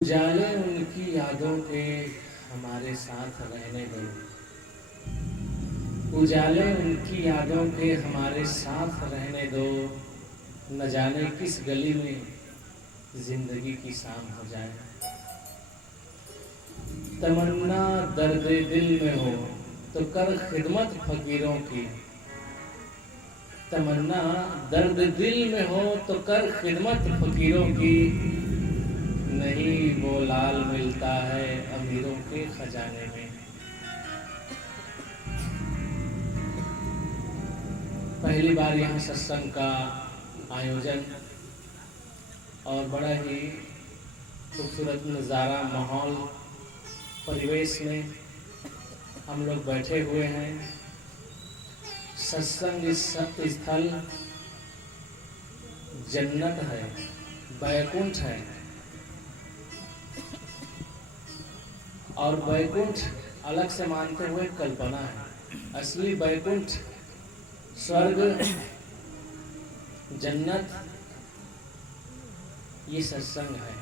उजाले उनकी यादों के हमारे साथ रहने दो। उजाले उनकी यादों के हमारे साथ रहने दो। न जाने किस गली में जिंदगी की शाम हो जाए। तमन्ना दर्द दिल में हो तो कर खिदमत फकीरों की। तमन्ना दर्द दिल में हो तो कर खिदमत फकीरों की। नहीं वो लाल मिलता है अमीरों के खजाने में। पहली बार यहाँ सत्संग का आयोजन और बड़ा ही खूबसूरत नज़ारा माहौल परिवेश में हम लोग बैठे हुए हैं। सत्संग स्थल जन्नत है, बैकुंठ है। और बैकुंठ अलग से मानते हुए कल्पना है। असली बैकुंठ स्वर्ग जन्नत ये सत्संग है।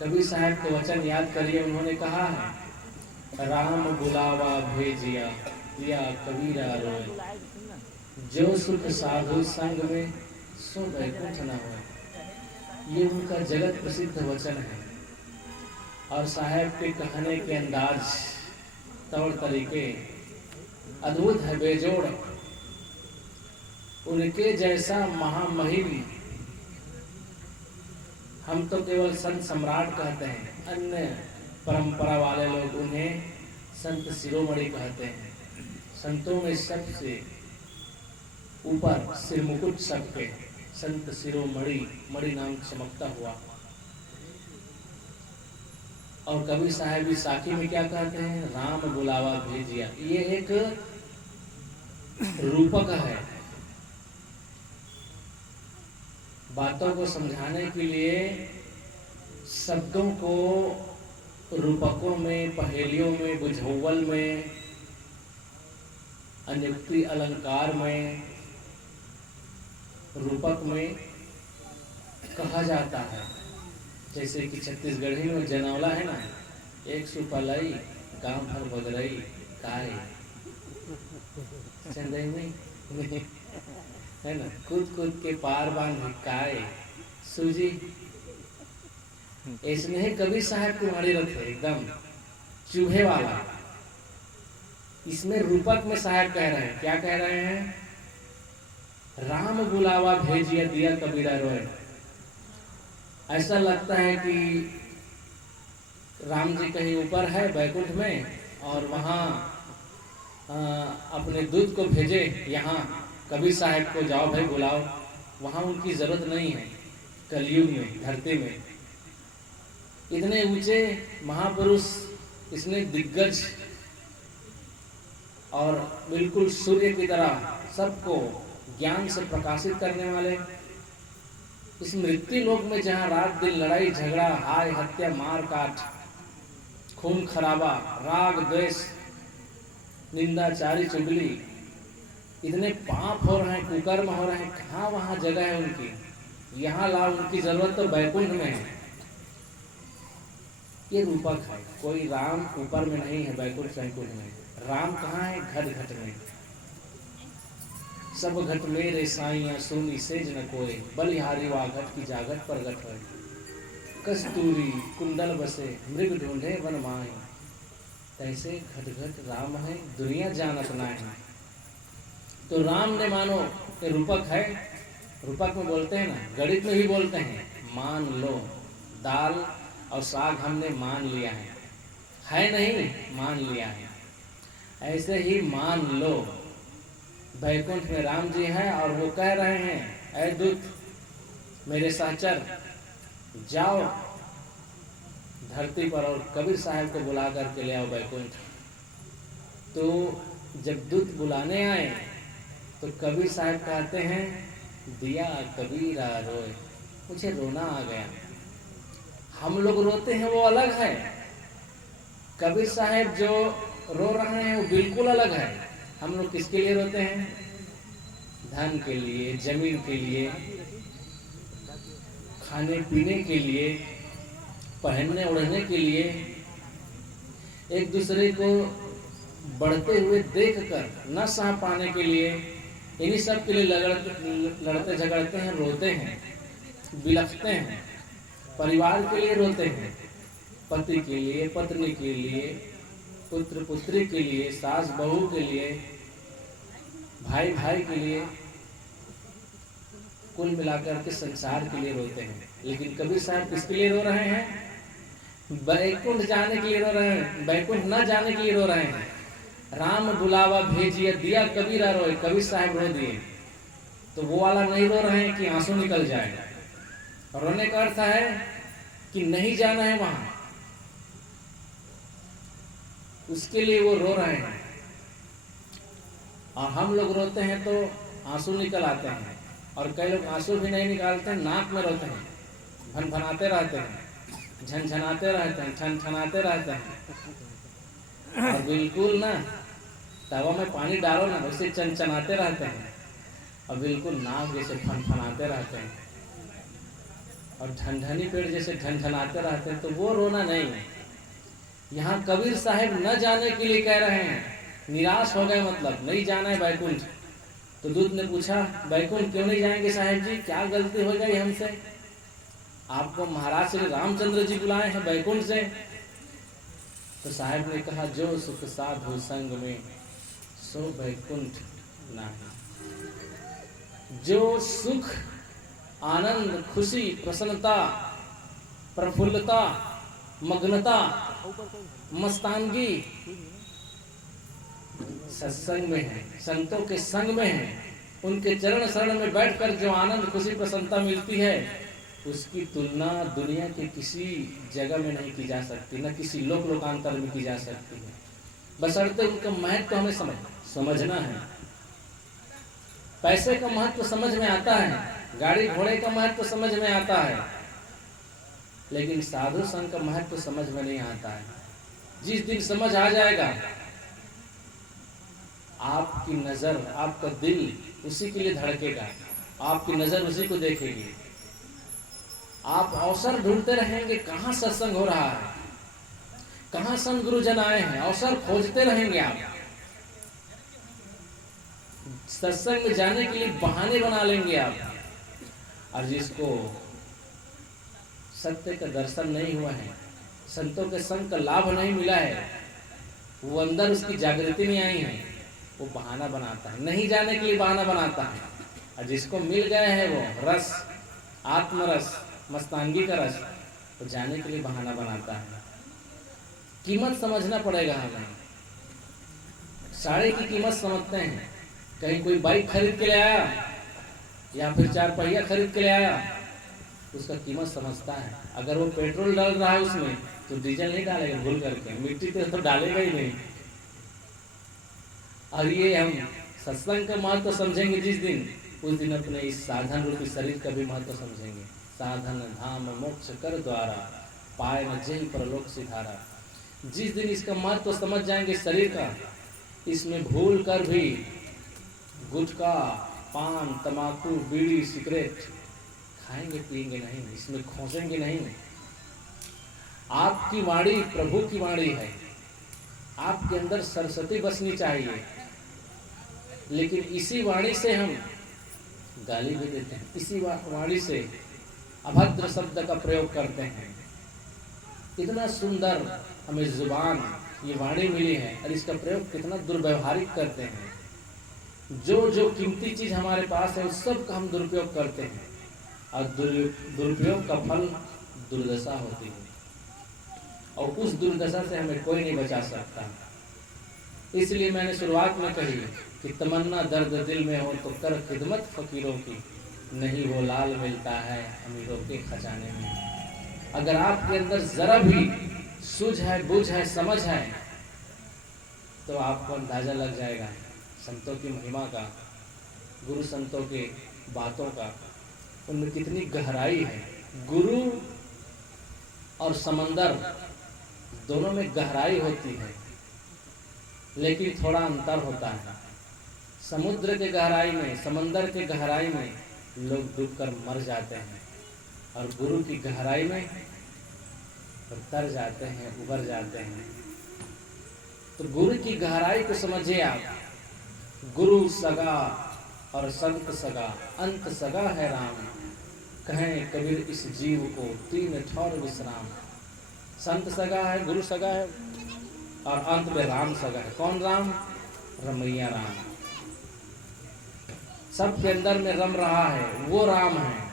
कबीर साहब के वचन याद करिए, उन्होंने कहा है राम बुलावा भेजिया दिया कबीरा रोए। जो सुख साधु संग में सो बैकुंठ न हो। ये उनका जगत प्रसिद्ध वचन है। और साहब के कहने के अंदाज तौर तरीके अद्भुत है, बेजोड़। उनके जैसा महामहिम हम तो केवल संत सम्राट कहते हैं। अन्य परंपरा वाले लोग उन्हें संत शिरोमणि कहते हैं। संतों में सबसे ऊपर सिर मुकुट सबके संत शिरोमणि, मणि नाम चमकता हुआ। और कबीर साहब भी साखी में क्या कहते हैं, राम बुलावा भेजिया। ये एक रूपक है। बातों को समझाने के लिए शब्दों को रूपकों में, पहेलियों में, बुझौल में, अनुक्ति अलंकार में, रूपक में कहा जाता है। जैसे कि छत्तीसगढ़ी में जनौला है ना, एक सुपलई गांव भर बगरई काय चंदई नहीं है ना, कूद कूद के पार बांध काय सूजी। ऐसे ही कबीर साहब की वाणी रथ है, एकदम चूहे वाला। इसमें रूपक में साहब कह रहे हैं, क्या कह रहे हैं, राम बुलावा भेजिया दिया कबीरा रोए। ऐसा लगता है कि राम जी कहीं ऊपर है बैकुंठ में और वहाँ अपने दूत को भेजे यहाँ कबीर साहब को जाओ भाई बुलाओ। वहाँ उनकी जरूरत नहीं है। कलयुग में धरती में इतने ऊंचे महापुरुष, इसने दिग्गज और बिल्कुल सूर्य की तरह सबको ज्ञान से प्रकाशित करने वाले, इस मृत्यु लोक में जहाँ रात दिन लड़ाई झगड़ा, हाय हत्या, मार काट, खून खराबा, राग द्वेष, निंदा चारी चुगली, इतने पाप हो रहे हैं, कुकर्म हो रहे हैं, कहाँ वहाँ जगह है उनकी। यहाँ लाओ, उनकी जरूरत तो बैकुंठ में है। ये रूपक है। कोई राम ऊपर में नहीं है बैकुंठ वैकुंठ में। राम कहाँ है, घट घट में। सब घट मेरे साइया सुनी सेज न कोय, बलिहारी वा घट की जागट पर घट है। कस्तूरी कुंडल बसे मृग ढूंढे वन माए। तैसे घट घट राम है दुनिया जानत ना है। तो राम ने मानो ये रूपक है। रूपक में बोलते हैं ना, गणित में भी बोलते हैं, मान लो। दाल और साग हमने मान लिया है नहीं, मान लिया है। ऐसे ही मान लो, बैकुंठ में राम जी हैं और वो कह रहे हैं, ऐ दूत मेरे सहचर जाओ धरती पर और कबीर साहब को बुला करके ले आओ बैकुंठ। तो जब दूत बुलाने आए तो कबीर साहब कहते हैं, दिया कबीरा रोए। मुझे रोना आ गया। हम लोग रोते हैं वो अलग है, कबीर साहब जो रो रहे हैं वो बिल्कुल अलग है। हम लोग किसके लिए रोते हैं, धन के लिए, जमीन के लिए, खाने पीने के लिए, पहनने ओढ़ने के लिए, एक दूसरे को बढ़ते हुए देखकर न सह पाने के लिए, इन्हीं सब के लिए लड़ते झगड़ते हैं, रोते हैं, बिलखते हैं। परिवार के लिए रोते हैं, पति के लिए, पत्नी के लिए, पुत्र पुत्री के लिए, सास बहू के लिए, भाई भाई के लिए, कुल मिलाकर के संसार के लिए रोते हैं। लेकिन कबीर साहब किसके लिए रो रहे हैं? बैकुंठ जाने के लिए रो रहे हैं, बैकुंठ न जाने के लिए रो रहे हैं। राम बुलावा भेजिए दिया कबीरा रोए, कबीर साहब रो दिए। तो वो वाला नहीं रो रहे हैं कि आंसू निकल जाए। रोने का अर्थ है कि नहीं जाना है वहां, उसके लिए वो रो रहे हैं। और हम लोग रोते हैं तो आंसू निकल आते हैं, और कई लोग आंसू भी नहीं निकालते, नाक में रोते हैं, भनभनाते रहते हैं, झनझनाते रहते हैं, छनछनाते रहते हैं। और बिल्कुल ना तवा में पानी डालो ना, वैसे चनचनाते रहते हैं, और बिल्कुल नाक जैसे फनफनाते रहते हैं, और ढनढनी पेड़ जैसे झनझनाते रहते हैं। तो वो रोना नहीं है। यहाँ कबीर साहब न जाने के लिए कह रहे हैं, निराश हो गए, मतलब नहीं जाना है बैकुंठ। तो दूत ने पूछा, बैकुंठ क्यों नहीं जाएंगे साहब जी, क्या गलती हो गई हमसे? आपको महाराज श्री रामचंद्र जी बुलाए हैं बैकुंठ से। तो साहब ने कहा, जो सुख साधु संग में सो बैकुंठ नहीं। जो सुख, आनंद, खुशी, प्रसन्नता, प्रफुल्लता, मग्नता, मस्तानगी सत्संग में है, संतों के संग में है, उनके चरण शरण में बैठकर जो आनंद, खुशी, प्रसन्नता मिलती है, उसकी तुलना दुनिया के किसी जगह में नहीं की जा सकती, न किसी लोक लोकांतर में की जा सकती है। बशर्ते उनका महत्व हमें समझना है। पैसे का महत्व समझ में आता है, गाड़ी घोड़े का महत्व समझ में आता है, लेकिन साधु संघ का महत्व समझ में नहीं आता है। जिस दिन समझ आ जाएगा, आपकी नजर, आपका दिल उसी के लिए धड़केगा, आपकी नजर उसी को देखेगी। आप अवसर ढूंढते रहेंगे, कहाँ सत्संग हो रहा है, कहाँ संत गुरुजन आए हैं, अवसर खोजते रहेंगे आप। सत्संग में जाने के लिए बहाने बना लेंगे आप। और जिसको सत्य का दर्शन नहीं हुआ है, संतों के संग का लाभ नहीं मिला है, वो अंदर उसकी जागृति नहीं आई है, वो बहाना बनाता है, नहीं जाने के लिए बहाना बनाता है। और जिसको मिल गया है वो रस, आत्मरस, मस्तानगी का रस, तो जाने के लिए बहाना बनाता है। कीमत समझना पड़ेगा हमें। साड़े की कीमत समझते हैं। कहीं कोई बाइक खरीद के ले आया या फिर 4 पहिया खरीद के ले आया, उसका कीमत समझता है। अगर वो पेट्रोल डाल रहा है उसमें, तो डीजल नहीं डालेगा भूल करके, मिट्टी तो डालेगा ही नहीं। और ये हम सत्संग का महत्व समझेंगे जिस दिन, उस दिन अपने इस साधन रूपी शरीर का भी महत्व समझेंगे। साधन धाम मोक्ष कर द्वारा, पाए न जय परलोक सिधारा। जिस दिन इसका महत्व समझ जाएंगे शरीर का, इसमें भूल कर भी गुटखा, पान, तमाकू, बीड़ी, सिगरेट खाएंगे पिएंगे नहीं, इसमें खोसेंगे नहीं। आपकी वाणी प्रभु की वाणी है, आपके अंदर सरस्वती बसनी चाहिए। लेकिन इसी वाणी से हम गाली भी देते हैं, इसी वाणी से अभद्र शब्द का प्रयोग करते हैं। इतना सुंदर हमें जुबान, ये वाणी मिली है, और इसका प्रयोग कितना दुर्व्यवहारिक करते हैं। जो जो कीमती चीज हमारे पास है उस सब का हम दुरुपयोग करते हैं, और दुरुपयोग का फल दुर्दशा होती है, और उस दुर्दशा से हमें कोई नहीं बचा सकता। इसलिए मैंने शुरुआत में कही कि तमन्ना दर्द दिल में हो तो कर खिदमत फकीरों की, नहीं वो लाल मिलता है अमीरों के खजाने में। अगर आपके अंदर जरा भी सूझ है, बुझ है, समझ है, तो आपको अंदाजा लग जाएगा संतों की महिमा का, गुरु संतों के बातों का, उनमें कितनी गहराई है। गुरु और समंदर दोनों में गहराई होती है, लेकिन थोड़ा अंतर होता है। समुद्र के गहराई में, समंदर के गहराई में लोग डूबकर मर जाते हैं, और गुरु की गहराई में और तर जाते हैं, उबर जाते हैं। तो गुरु की गहराई को समझिए आप। गुरु सगा और संत सगा, अंत सगा है राम। कहें कबीर इस जीव को तीन ठौर विश्राम। संत सगा है, गुरु सगा है, और अंत में राम सगा है। कौन राम? रमैया राम। सबके अंदर में रम रहा है, वो राम है।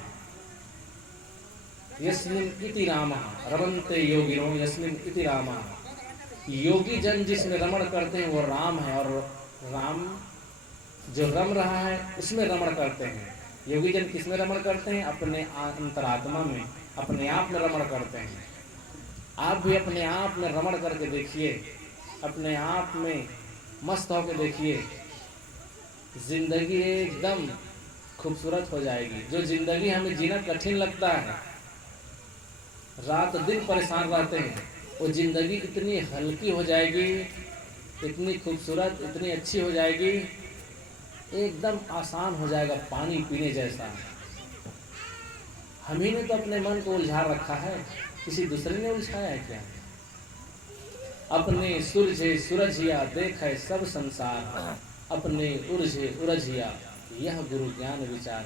यस्मिन् इति रामः रमन्ते योगिनो यस्मिन् इति रामः। योगी जन जिसमें रमण करते हैं वो राम है, और राम जो रम रहा है उसमें रमण करते हैं। योगी जन किसमें रमण करते हैं? अपने अंतरात्मा में, अपने आप में रमण करते हैं। आप भी अपने आप में रमण करके देखिए, अपने आप में मस्त होकर देखिए, जिंदगी एकदम खूबसूरत हो जाएगी। जो जिंदगी हमें जीना कठिन लगता है, रात दिन परेशान रहते हैं, वो जिंदगी इतनी हल्की हो जाएगी, इतनी खूबसूरत, इतनी अच्छी हो जाएगी, एकदम आसान हो जाएगा, पानी पीने जैसा। हम ही ने तो अपने मन को उलझा रखा है, किसी दूसरे ने उलझाया है क्या? अपने सुरझे सुरझिया देखे सब संसार, अपने उलझे उलझिया यह गुरु ज्ञान विचार।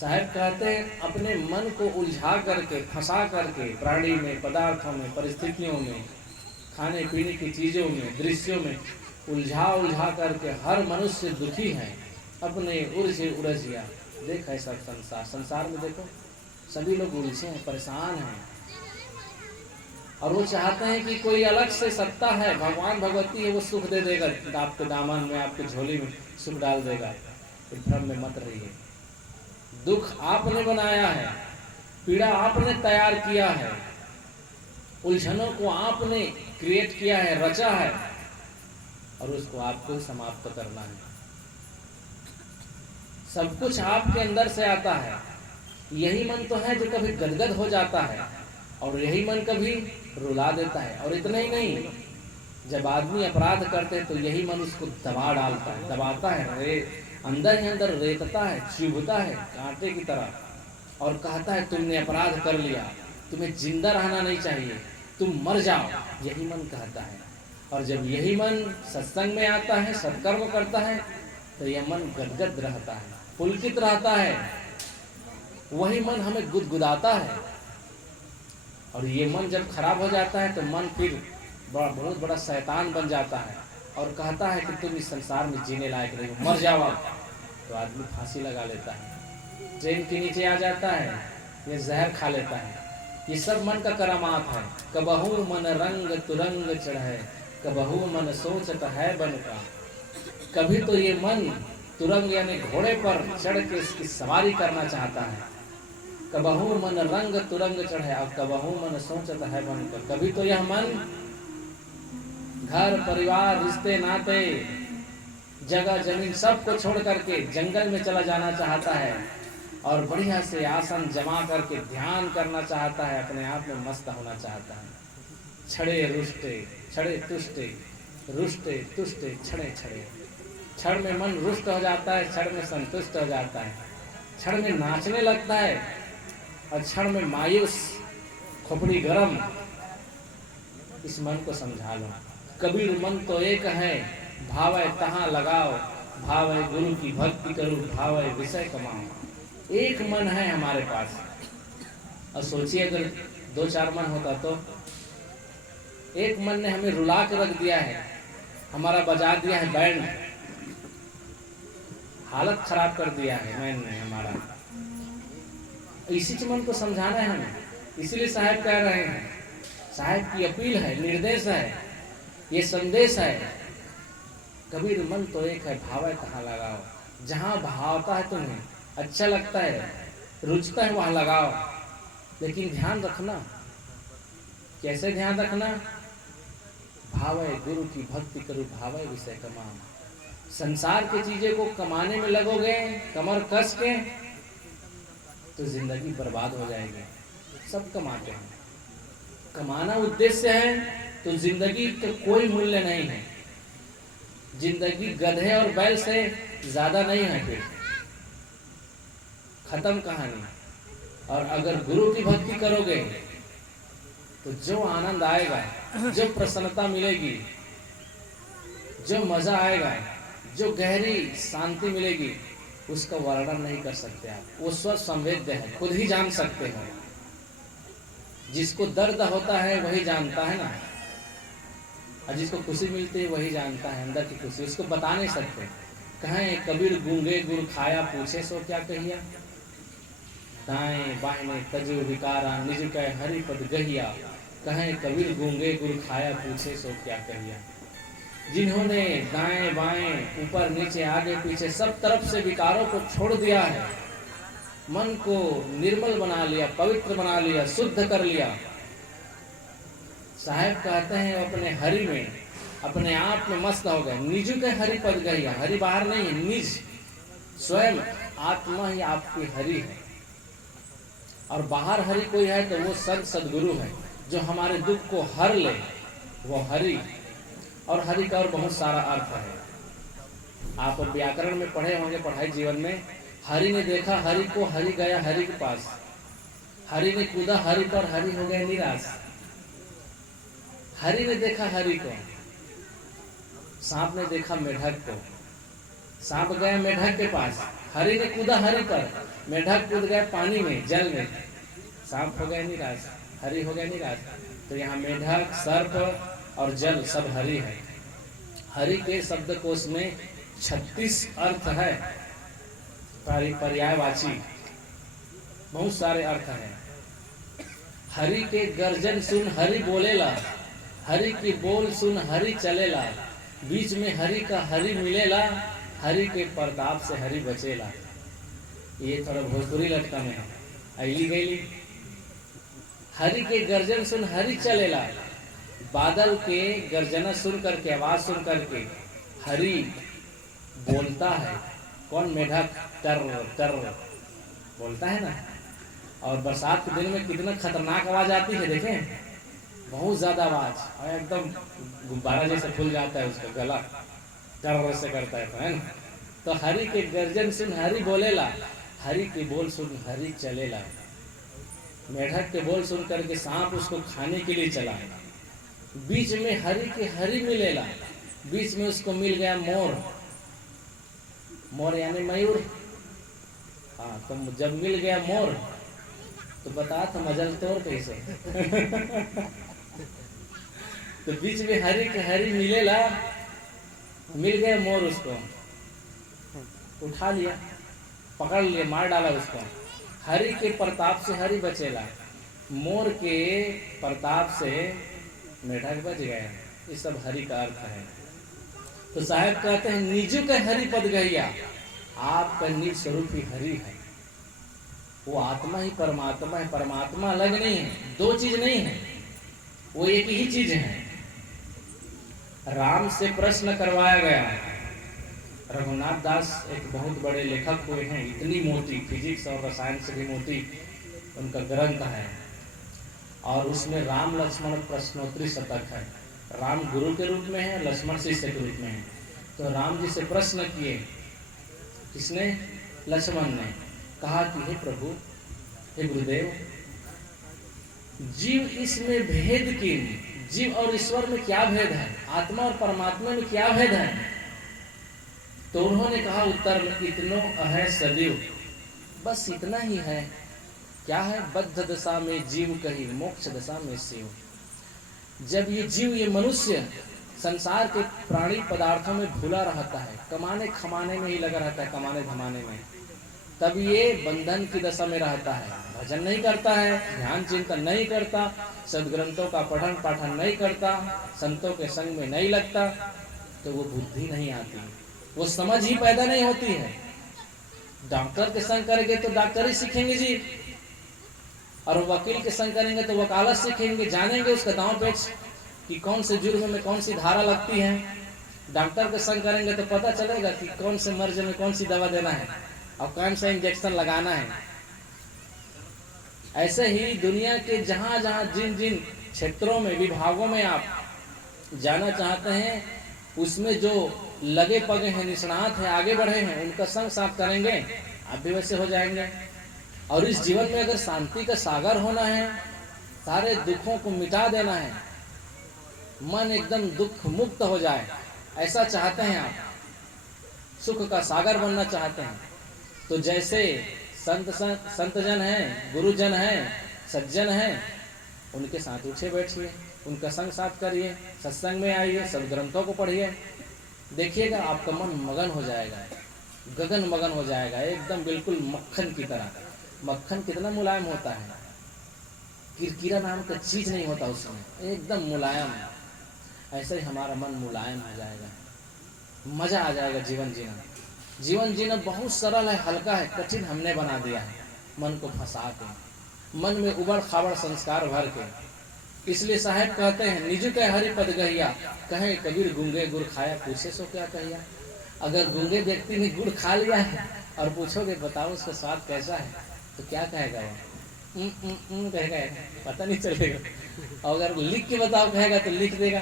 साहब कहते हैं अपने मन को उलझा करके, फंसा करके, प्राणी में, पदार्थों में, परिस्थितियों में, खाने पीने की चीज़ों में, दृश्यों में उलझा उलझा करके हर मनुष्य दुखी है। अपने उलझे उलझिया देखा सब संसार। संसार में देखो सभी लोग उलझे हैं, परेशान हैं, और वो चाहते हैं कि कोई अलग से सत्ता है, भगवान भगवती है, वो सुख दे देगा, आपके दामन में, आपके झोली में सुख डाल देगा। तो भ्रम में मत रहिए। दुख आपने बनाया है, पीड़ा आपने तैयार किया है, उलझनों को आपने क्रिएट किया है, रचा है, और उसको आपको ही समाप्त करना है। सब कुछ आपके अंदर से आता है। यही मन तो है जो कभी गदगद हो जाता है, और यही मन कभी रुला देता है। और इतना ही नहीं, जब आदमी अपराध करते हैं तो यही मन उसको दबा डालता है, दबाता है, अंदर ही अंदर रेतता है, चुभता है कांटे की तरह, और कहता है तुमने अपराध कर लिया, तुम्हें जिंदा रहना नहीं चाहिए, तुम मर जाओ, यही मन कहता है। और जब यही मन सत्संग में आता है, सत्कर्म करता है, तो यह मन गदगद रहता है, पुलकित रहता है। वही मन हमें गुदगुदाता है। और ये मन जब खराब हो जाता है तो मन फिर बहुत बड़ा शैतान बन जाता है, और कहता है कि तुम इस संसार में जीने लायक नहीं हो, मर जाओ। तो आदमी फांसी लगा लेता है, ट्रेन के नीचे आ जाता है, ये जहर खा लेता है। ये सब मन का करामात है। कबहू मन रंग तुरंग चढ़े, कबहू मन सोचत है बन का। कभी तो ये मन तुरंग यानी घोड़े पर चढ़ के इसकी सवारी करना चाहता है। कबहू मन रंग तुरंग चढ़े, और कबहू मन सोचत है बन का। कभी तो यह मन घर परिवार रिश्ते नाते जगह जमीन सबको छोड़ करके जंगल में चला जाना चाहता है, और बढ़िया से आसन जमा करके ध्यान करना चाहता है, अपने आप में मस्त होना चाहता है। छड़े रुष्टे छड़े तुष्टे, रुष्टे तुष्टे छड़े छड़े। क्षण में मन रुष्ट हो जाता है, क्षण में संतुष्ट हो जाता है, क्षण में नाचने लगता है, और क्षण में मायूस, खोपड़ी गरम। इस मन को समझा लो। कबीर मन तो एक है, भावै तहाँ लगाओ, भावै गुरु की भक्ति करो, भावै विषय कमाओ। एक मन है हमारे पास। और सोचिए अगर 2-4 मन होता तो। एक मन ने हमें रुला के रख दिया है, हमारा बजा दिया है बैंड, हालत खराब कर दिया है मैन ने हमारा। इसी मन को समझाना है हमें। इसीलिए साहब कह रहे हैं, साहब की अपील है, निर्देश है, ये संदेश है। कबीर मन तो एक है, भावै कहाँ लगाओ। जहाँ भावता है तुम्हें, अच्छा लगता है, रुचता है, वहाँ लगाओ। लेकिन ध्यान रखना। कैसे ध्यान रखना? भावै गुरु की भक्ति करो, भावै विषय कमाओ। संसार की चीजें को कमाने में लगोगे कमर कस के, तो जिंदगी बर्बाद हो जाएगी। सब कमाते हैं, कमाना उद्देश्य है तो जिंदगी का कोई मूल्य नहीं है। जिंदगी गधे और बैल से ज्यादा नहीं है, फिर खत्म कहानी। और अगर गुरु की भक्ति करोगे तो जो आनंद आएगा, जो प्रसन्नता मिलेगी, जो मजा आएगा, जो गहरी शांति मिलेगी, उसका वर्णन नहीं कर सकते आप। वो स्व संवेद्य है, खुद ही जान सकते हैं। जिसको दर्द होता है वही जानता है ना, और जिसको खुशी मिलती है वही जानता है अंदर की खुशी, उसको बता नहीं सकते। कहें कबीर गूंगे गुर खाया, पूछे सो क्या कहिया, दाएं बाएं तजु विकारा, निज कह हरि पद गहिया। कहें कबीर गूंगे गुर खाया, पूछे सो क्या कहिया। जिन्होंने दाएं बाएं ऊपर नीचे आगे पीछे सब तरफ से विकारों को छोड़ दिया है, मन को निर्मल बना लिया, पवित्र बना लिया, शुद्ध कर लिया, साहब कहते हैं अपने हरि में, अपने आप में मस्त हो गए। निज के हरि पद गहिया, हरि बाहर नहीं है, निज स्वयं आत्मा ही आपकी हरि है। और बाहर हरि कोई है तो वो संत सदगुरु है, जो हमारे दुख को हर ले, वो हरि। और हरि का और बहुत सारा अर्थ है। आप व्याकरण में पढ़े होंगे, पढ़ाई जीवन में, हरि ने देखा हरि को, हरि गया हरि के पास, हरि ने कूदा हरि पर, हरि हो गया निराश। हरि ने देखा हरि को, सांप ने देखा मेढक को, सांप गया मेढक के पास, हरि ने कूदा हरि पर, मेढक कूद गया पानी में, जल में, सांप हो गया निराश, हरि हो गया निराश। तो यहाँ मेढक, सर्प और जल सब हरि है। हरि के शब्दकोश में 36 अर्थ है, पर्यायवाची बहुत सारे अर्थ हैं। हरि के गर्जन सुन हरि बोलेला, हरि की बोल सुन हरि चलेला, बीच में हरि का हरि मिलेला, हरि के प्रताप से हरि बचेला। ये थोड़ा भोजपुरी लटका में है, अली गईली। हरि के गर्जन सुन हरि चलेला, बादल के गर्जना सुन करके, आवाज सुन करके हरि बोलता है। कौन? मेढक टर टर बोलता है ना। और बरसात के दिन में कितना खतरनाक आवाज आती है, देखें, बहुत ज्यादा आवाज, और एकदम गुब्बारा जैसे फूल जाता है उसका गला, टर से करता है ना। तो हरि के गर्जन सुन हरि बोलेला, हरि के बोल सुन हरि चलेला। मेढक के बोल सुन करके सांप उसको खाने के लिए चला, बीच में हरि के हरि मिलेला, बीच में उसको मिल गया मोर, मोर यानी मयूर। हाँ, तो जब मिल गया मोर तो बता तो मजल तोड़ कैसे। तो बीच में हरि के हरि मिलेला, मिल गया मोर, उसको उठा लिया, पकड़ लिया, मार डाला उसको। हरि के प्रताप से हरि बचेला, मोर के प्रताप से मेढक बच गया। ये सब हरि का अर्थ है। तो साहब कहते हैं निजु का हरि पद गहिया, आपका निज स्वरूप ही हरि है। वो आत्मा ही परमात्मा है, परमात्मा अलग नहीं है, दो चीज नहीं है, वो एक ही चीज है। राम से प्रश्न करवाया गया। रघुनाथ दास एक बहुत बड़े लेखक हुए हैं, इतनी मोटी, फिजिक्स और रसायन से भी मोटी उनका ग्रंथ है, और उसमें राम लक्ष्मण प्रश्नोत्तरी शतक है। राम गुरु के रूप में है, लक्ष्मण शिष्य के रूप में है। तो राम जी से प्रश्न किए, किसने? लक्ष्मण ने। कहा कि हे प्रभु, हे गुरुदेव, जीव इसमें भेद किम, जीव और ईश्वर में क्या भेद है, आत्मा और परमात्मा में क्या भेद है? तो उन्होंने कहा उत्तर में, इतनो अहै सदैव, बस इतना ही है। क्या है? बद्ध दशा में जीव कही, मोक्ष दशा में शिव। जब ये जीव, ये मनुष्य संसार के प्राणी पदार्थों में भूला रहता है, कमाने खमाने में ही लगा रहता है, कमाने धमाने में, तब ये बंधन की दशा में रहता है। भजन नहीं करता है, ध्यान चिंतन नहीं करता, सदग्रंथों का पठन पाठन नहीं करता, संतों के संग में नहीं लगता, तो वो बुद्धि नहीं आती, वो समझ ही पैदा नहीं होती है। डॉक्टर के संग करेंगे तो डॉक्टरी सीखेंगे जी, और वकील के संग करेंगे तो वकालत सीखेंगे, जानेंगे उसका दांव पेच कि कौन से जुर्म में कौन सी धारा लगती है। डॉक्टर के संग करेंगे तो पता चलेगा कि कौन से मर्ज में कौन सी दवा देना है और कौन सा इंजेक्शन लगाना है। ऐसे ही दुनिया के जहां जहां जिन जिन क्षेत्रों में, विभागों में आप जाना चाहते हैं, उसमें जो लगे पगे हैं, निष्णात हैं, आगे बढ़े हैं, उनका संग साथ करेंगे, आप भी वैसे हो जाएंगे। और इस जीवन में अगर शांति का सागर होना है सारे दुखों को मिटा देना है, मन एकदम दुख मुक्त हो जाए, ऐसा चाहते हैं आप, सुख का सागर बनना चाहते हैं, तो जैसे संत जन हैं, गुरुजन हैं, सज्जन हैं, उनके साथ उठे बैठिए, उनका संग साथ करिए, सत्संग में आइए, सब ग्रंथों को पढ़िए, देखिएगा आपका मन मगन हो जाएगा, गगन मगन हो जाएगा, एकदम बिल्कुल मक्खन की तरह। मक्खन कितना मुलायम होता है, किरकिरा नाम का चीज नहीं होता उसमें, एकदम मुलायम। ऐसे ही हमारा मन मुलायम हो जाएगा, मजा आ जाएगा जीवन जीना। जीवन जीना बहुत सरल है, हल्का है, कठिन हमने बना दिया है मन को फंसा के, मन में उबड़ खाबड़ संस्कार भर के। इसलिए साहेब कहते हैं, निज के हरि पद गहिया, कहे कबीर गूंगे गुड़ खाया, पूछे सो क्या कहिया। अगर गूंगे व्यक्ति ने गुड़ खा लिया है और पूछोगे बताओ उसका स्वाद कैसा है, तो क्या कहेगा वो? कहेगा, पता नहीं चलेगा। और अगर लिख के बताओ कहेगा तो लिख देगा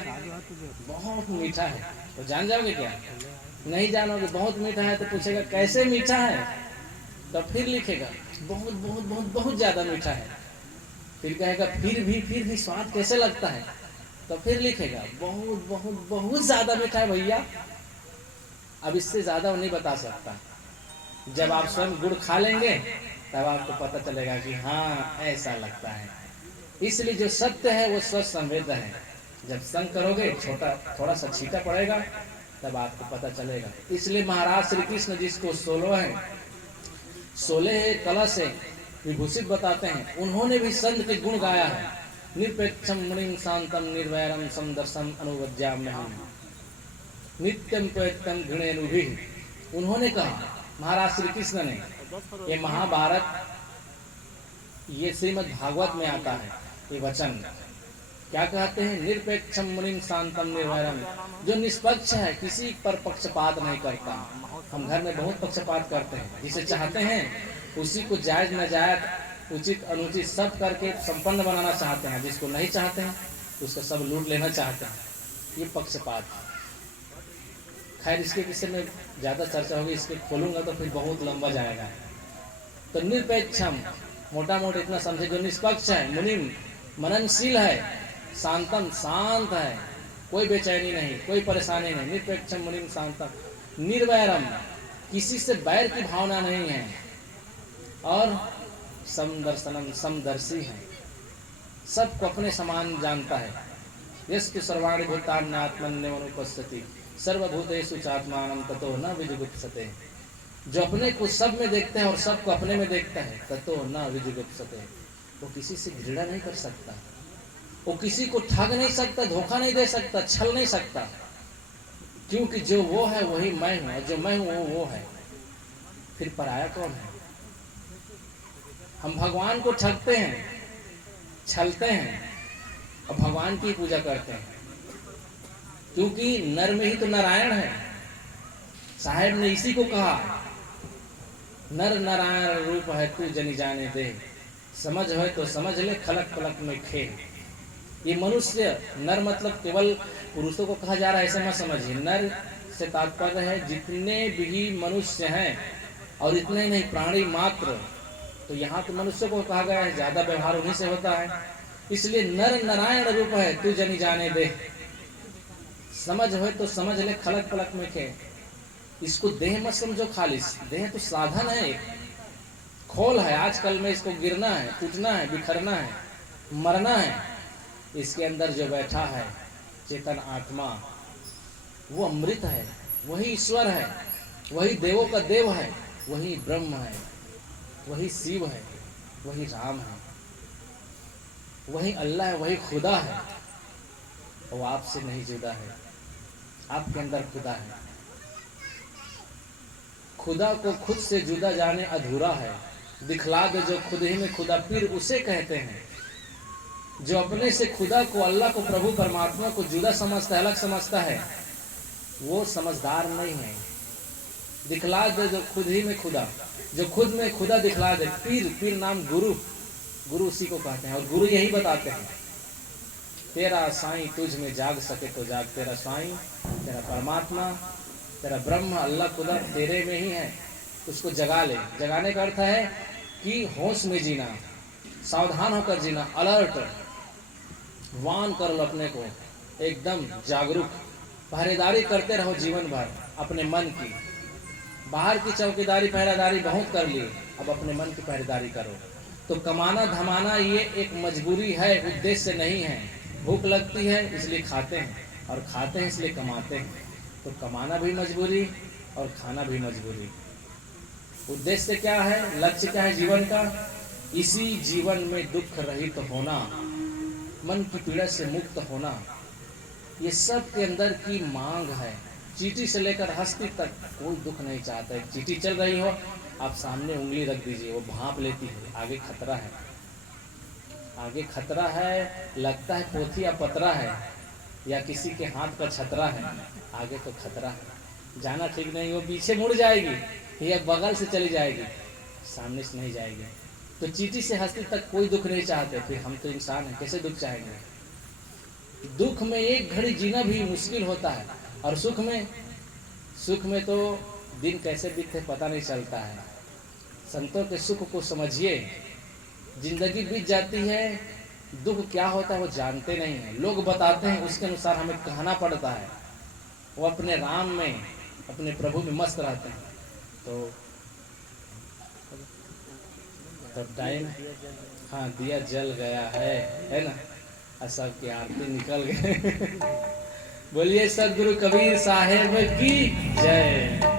बहुत मीठा है, तो जान जाओगे क्या? नहीं जानोगे। बहुत मीठा है तो पूछेगा कैसे मीठा है, तो फिर लिखेगा बहुत बहुत बहुत बहुत ज्यादा मीठा है। फिर कहेगा फिर भी स्वाद कैसे लगता है, तो फिर लिखेगा बहुत बहुत बहुत ज्यादा मीठा है भैया। अब इससे ज्यादा वो नहीं बता सकता। जब आप स्वयं गुड़ खा लेंगे तब आपको पता चलेगा कि हाँ ऐसा लगता है। इसलिए जो सत्य है वो स्व संवेद है। जब संग करोगे थोड़ा सा छीटा पड़ेगा तब आपको पता चलेगा। इसलिए महाराज श्री कृष्ण जिसको 16 कला से विभूषित बताते हैं, उन्होंने भी संत के गुण गाया है। निरपेक्षम मुनिम शांतम निर्वैरम समदर्शम अनुवज्याम्यहम् नित्यम प्रयत्न घृणेनुभिः। उन्होंने कहा, महाराज श्री कृष्ण ने, ये महाभारत, ये श्रीमद् भागवत में आता है ये वचन। क्या कहते हैं? निरपेक्षम मुनिम शांतम निर्वैरम, जो निष्पक्ष है, किसी पर पक्षपात नहीं करता। हम घर में बहुत पक्षपात करते हैं, जिसे चाहते हैं उसी को जायज नाजायज, उचित अनुचित सब करके संपन्न बनाना चाहते हैं, जिसको नहीं चाहते हैं उसका सब लूट लेना चाहते हैं। ये पक्षपात। खैर इसके विषय में ज्यादा चर्चा होगी, इसके खोलूंगा तो फिर बहुत लंबा जाएगा। तो निरपेक्षम, मोटा मोटा इतना समझे, जो निष्पक्ष है, मुनिम मननशील है, शांतम शांत है, कोई बेचैनी नहीं, कोई परेशानी नहीं। निरपेक्षम मुनिम शांतम निर्वैरम, किसी से बैर की भावना नहीं है, और समदर्शनम समदर्शी है, सबको अपने समान जानता है। यस्तु सर्वाणि भूतानि आत्मन्यवनुपश्यति सर्वभूतेषु चात्मानं ततो न विजुगुप्सते। जो अपने को सब में देखते हैं और सबको अपने में देखता है, ततो न विजुगुप्सते, वो किसी से घृणा नहीं कर सकता, वो किसी को ठग नहीं सकता, धोखा नहीं दे सकता, छल नहीं सकता, क्योंकि जो वो है वही मैं हूं, और जो मैं हूं वो है। फिर पराया कौन है? हम भगवान को ठगते हैं, छलते हैं और भगवान की पूजा करते हैं, क्योंकि नर में ही तो नारायण है। साहेब ने इसी को कहा, नर नारायण रूप है तू जनी जाने दे, समझ है तो समझ ले खलक पलक में खेल। ये मनुष्य, नर मतलब केवल पुरुषों को कहा जा रहा है ऐसे मत समझिए। नर से तात्पर्य है जितने भी मनुष्य हैं, और इतने नहीं प्राणी मात्र। तो यहाँ तो मनुष्य को कहा गया है, ज्यादा व्यवहार उन्हीं से होता है। इसलिए नर नारायण रूप है तू जनी जाने दे, समझ हो तो समझ ले खलक पलक में खेल। इसको देह मत समझो खालिस, देह तो साधन है, एक खोल है। आजकल में इसको गिरना है, टूटना है, बिखरना है, मरना है। इसके अंदर जो बैठा है चेतन आत्मा, वो अमृत है, वही ईश्वर है, वही देवों का देव है, वही ब्रह्म है, वही शिव है, वही राम है, वही अल्लाह है, वही खुदा है। वो आपसे नहीं जुदा है, आपके अंदर खुदा है। खुदा को खुद से जुदा जाने अधूरा है, दिखला दे जो खुद ही में खुदा, फिर उसे कहते हैं। जो अपने से खुदा को, अल्लाह को, प्रभु परमात्मा को जुदा समझता है, अलग समझता है, वो समझदार नहीं है। दिखला दे जो खुद ही में खुदा, जो खुद में खुदा दिखला दे। पीर नाम गुरु, गुरु उसी को कहते हैं, और गुरु यही बताते हैं, तेरा साईं तुझ में जाग सके तो जाग। तेरा साईं, तेरा परमात्मा, तेरा ब्रह्म, अल्लाह खुदा तेरे में ही है, उसको जगा ले। जगाने का अर्थ है कि होश में जीना, सावधान होकर जीना, अलर्ट, वान कर लो अपने को, एकदम जागरूक, पहरेदारी करते रहो जीवन भर अपने मन की। बाहर की चौकीदारी पहरेदारी बहुत कर ली, अब अपने मन की पहरेदारी करो। तो कमाना धमाना ये एक मजबूरी है, उद्देश्य नहीं है। भूख लगती है इसलिए खाते हैं, और खाते हैं इसलिए कमाते हैं। तो कमाना भी मजबूरी और खाना भी मजबूरी। उद्देश्य क्या है, लक्ष्य क्या है जीवन का? इसी जीवन में दुख रहित होना, मन की पीड़ा से मुक्त होना, ये सब के अंदर की मांग है। चींटी से लेकर हस्ती तक कोई दुख नहीं चाहता है। चींटी चल रही हो, आप सामने उंगली रख दीजिए, वो भांप लेती है, आगे खतरा है, आगे खतरा है, लगता है पोथी या पतरा है या किसी के हाथ का छतरा है, आगे तो खतरा है। जाना ठीक नहीं, वो पीछे मुड़ जाएगी या बगल से चली जाएगी, सामने से नहीं जाएगी। तो चींटी से हस्ती तक कोई दुख नहीं चाहते, फिर हम तो इंसान हैं, कैसे दुख चाहेंगे? दुख में एक घड़ी जीना भी मुश्किल होता है, और सुख में तो दिन कैसे बीतते पता नहीं चलता है। संतों के सुख को समझिए, जिंदगी बीत जाती है, दुख क्या होता है वो जानते नहीं हैं। लोग बताते हैं, उसके अनुसार हमें कहना पड़ता है। वो अपने राम में, अपने प्रभु में मस्त रहते हैं। तो तब टाइम, हाँ दिया जल गया है ना, और सबकी आरती निकल गए। बोलिए सदगुरु कबीर साहेब की जय।